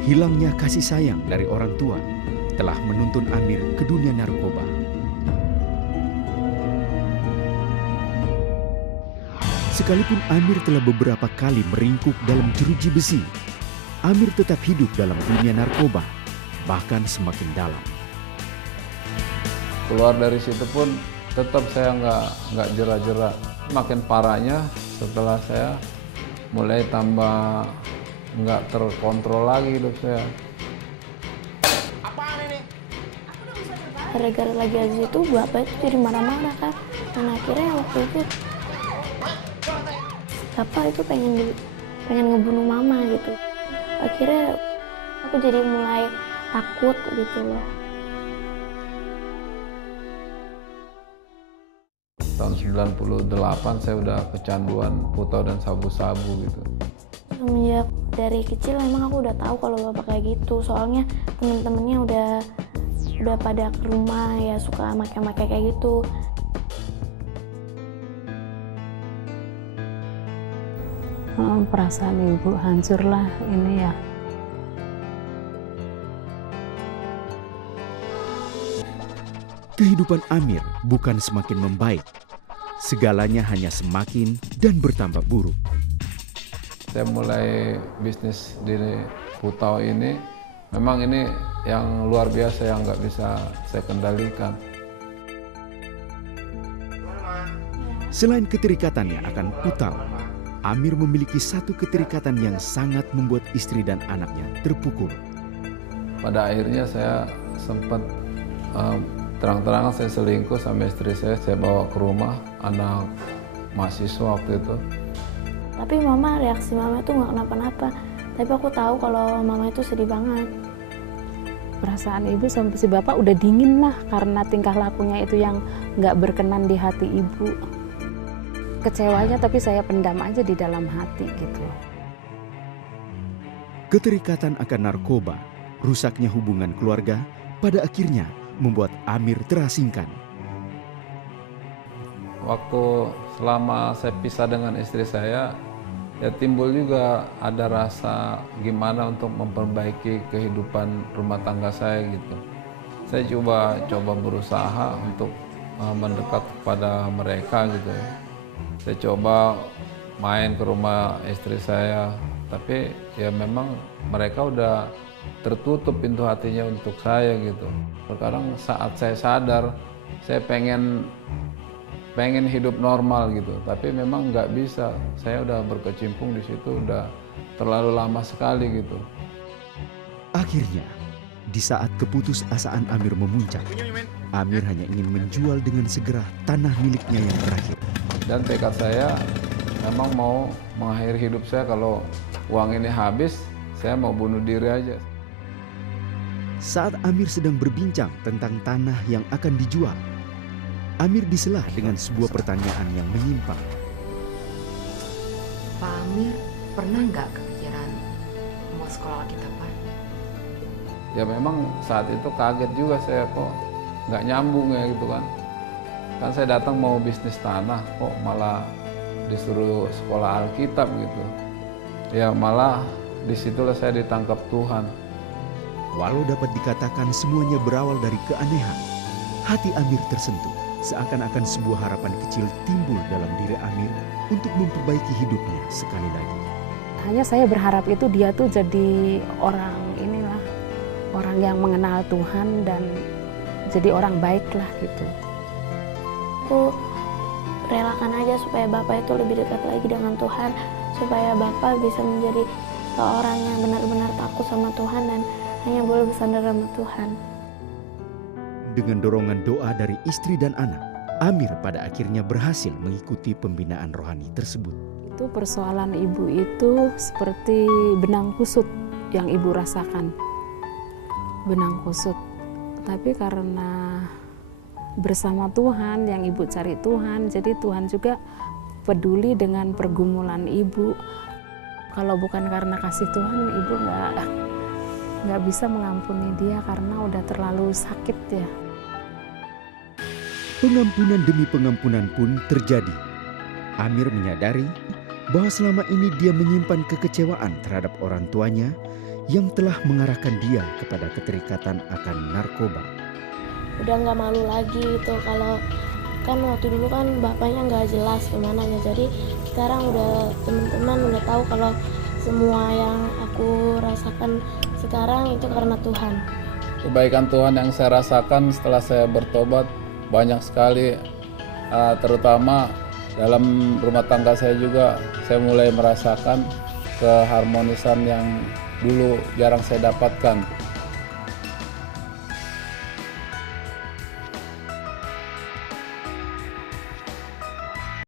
Hilangnya kasih sayang dari orang tua telah menuntun Amir ke dunia narkoba. Sekalipun Amir telah beberapa kali meringkuk dalam jeruji besi, Amir tetap hidup dalam dunia narkoba, bahkan semakin dalam. Keluar dari situ pun tetap saya nggak jera-jera. Makin parahnya setelah saya mulai tambah nggak terkontrol lagi hidup saya. Gara-gara lagi aja itu bapak itu jadi marah-marah kan. Dan akhirnya waktu itu bapak itu pengen ngebunuh mama gitu. Akhirnya aku jadi mulai takut gitu loh. Tahun 98 saya udah kecanduan putau dan sabu-sabu gitu. Semenjak dari kecil emang aku udah tahu kalau bapak kayak gitu. Soalnya temen-temennya udah pada ke rumah ya suka make-make kayak gitu. Perasaan ibu hancurlah ini ya. Kehidupan Amir bukan semakin membaik. Segalanya hanya semakin dan bertambah buruk. Saya mulai bisnis di putau ini, memang ini yang luar biasa yang nggak bisa saya kendalikan. Selain keterikatannya akan putau, Amir memiliki satu keterikatan yang sangat membuat istri dan anaknya terpukul. Pada akhirnya saya sempat terang-terangan saya selingkuh sama istri saya bawa ke rumah anak mahasiswa waktu itu. Tapi reaksi mama itu nggak kenapa-napa. Tapi aku tahu kalau mama itu sedih banget. Perasaan ibu sampai si bapak udah dingin lah karena tingkah lakunya itu yang nggak berkenan di hati ibu. Kecewanya tapi saya pendam aja di dalam hati gitu. Keterikatan akan narkoba, rusaknya hubungan keluarga, pada akhirnya membuat Amir terasingkan. Waktu selama saya pisah dengan istri saya, ya timbul juga ada rasa gimana untuk memperbaiki kehidupan rumah tangga saya gitu. Saya coba berusaha untuk mendekat kepada mereka gitu. Saya coba main ke rumah istri saya, tapi ya memang mereka udah tertutup pintu hatinya untuk saya gitu. Sekarang saat saya sadar, saya pengen hidup normal gitu, tapi memang nggak bisa. Saya udah berkecimpung di situ udah terlalu lama sekali gitu. Akhirnya, di saat keputusasaan Amir memuncak, Amir hanya ingin menjual dengan segera tanah miliknya yang terakhir. Dan tekad saya memang mau mengakhiri hidup saya, kalau uang ini habis, saya mau bunuh diri aja. Saat Amir sedang berbincang tentang tanah yang akan dijual, Amir diselah dengan sebuah pertanyaan yang menyimpang. Pak Amir pernah nggak kepikiran mau sekolah kita, Pak? Ya memang saat itu kaget juga saya, kok nggak nyambung ya gitu kan. Kan saya datang mau bisnis tanah, kok malah disuruh sekolah Alkitab gitu. Ya malah disitulah saya ditangkap Tuhan. Walau dapat dikatakan semuanya berawal dari keanehan, hati Amir tersentuh. Seakan-akan sebuah harapan kecil timbul dalam diri Amir untuk memperbaiki hidupnya sekali lagi. Hanya saya berharap itu dia tuh jadi orang yang mengenal Tuhan dan jadi orang baik lah gitu. Aku relakan aja supaya bapak itu lebih dekat lagi dengan Tuhan, supaya bapak bisa menjadi seorang yang benar-benar takut sama Tuhan dan hanya boleh bersandar sama Tuhan. Dengan dorongan doa dari istri dan anak, Amir pada akhirnya berhasil mengikuti pembinaan rohani tersebut. Itu persoalan ibu itu seperti benang kusut yang ibu rasakan. Benang kusut. Tapi karena bersama Tuhan, yang ibu cari Tuhan, jadi Tuhan juga peduli dengan pergumulan ibu. Kalau bukan karena kasih Tuhan, ibu nggak bisa mengampuni dia karena udah terlalu sakit ya. Pengampunan demi pengampunan pun terjadi. Amir menyadari bahwa selama ini dia menyimpan kekecewaan terhadap orang tuanya yang telah mengarahkan dia kepada keterikatan akan narkoba. Udah nggak malu lagi itu, kalau kan waktu dulu kan bapaknya nggak jelas gimana ya, jadi sekarang udah teman-teman udah tahu kalau semua yang aku rasakan sekarang itu karena Tuhan. Kebaikan Tuhan yang saya rasakan setelah saya bertobat banyak sekali, terutama dalam rumah tangga saya juga. Saya mulai merasakan keharmonisan yang dulu jarang saya dapatkan.